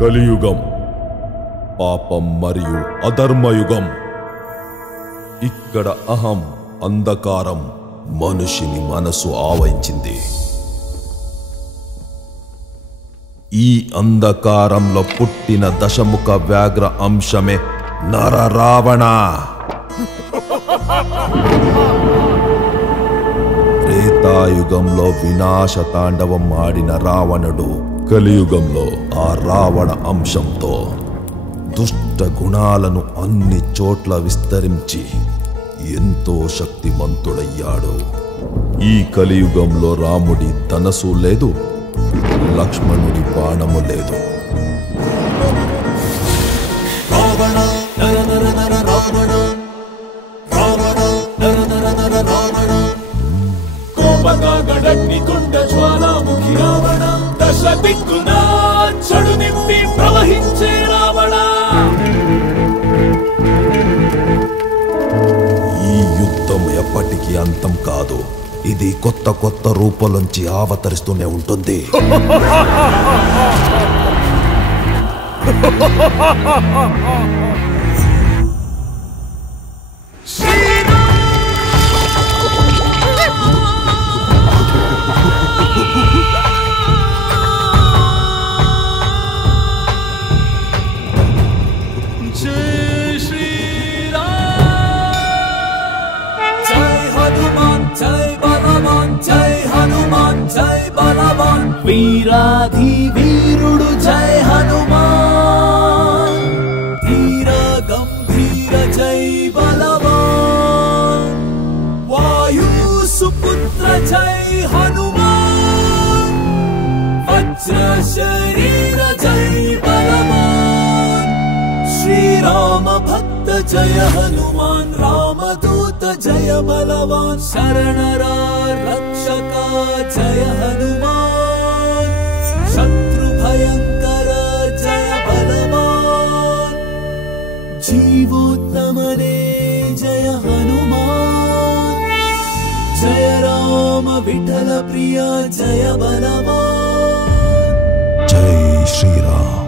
కలియుగం పాపం మరియు అధర్మయుగం. ఇక్కడ అహం అంధకారం మనిషిని మనసు ఆవరించింది. ఈ అంధకారంలో పుట్టిన దశముఖ వ్యాఘ్ర అంశమే నర రావణ. త్రేతాయుగంలో వినాశ తాండవం ఆడిన రావణుడు కలియుగంలో ఆ రావణ అంశంతో దుష్ట గుణాలను అన్ని చోట్ల విస్తరించి ఎంతో శక్తిమంతుడయ్యాడు. ఈ కలియుగంలో రాముడి ధనస్సు లేదు, లక్ష్మణుడి బాణము లేదు. రావణ నర నర నర రావణ, రావణ నర నర నర రావణ, కోపకాగడగ్ని కుండ జ్వాలాముఖి రావణ, దశ దిక్కున చెడు నింపి ప్రవహించే రావణ. ఈ యుద్ధం ఎప్పటికీ అంతం కాదు. ఇది కొత్త కొత్త రూపాల్లోంచి అవతరిస్తూనే ఉంటుంది. వీరాధి వీరుడు జై హనుమాన్, ధీర గంభీర జై బలవాన్, వాయు సుపుత్ర జై హనుమాన్, వజ్ర శరీర జై బలవాన్, శ్రీరామ భక్త జయ హనుమాన్, రామదూత జయ బలవాన్, శరణరా రక్షక జయ హనుమాన్, శత్రు భయంకర జయ బలవాన్, జీవోత్తమనే జయ హనుమాన్, జయ రామ విఠల ప్రియ జయ బలవాన్. జై శ్రీరామ్.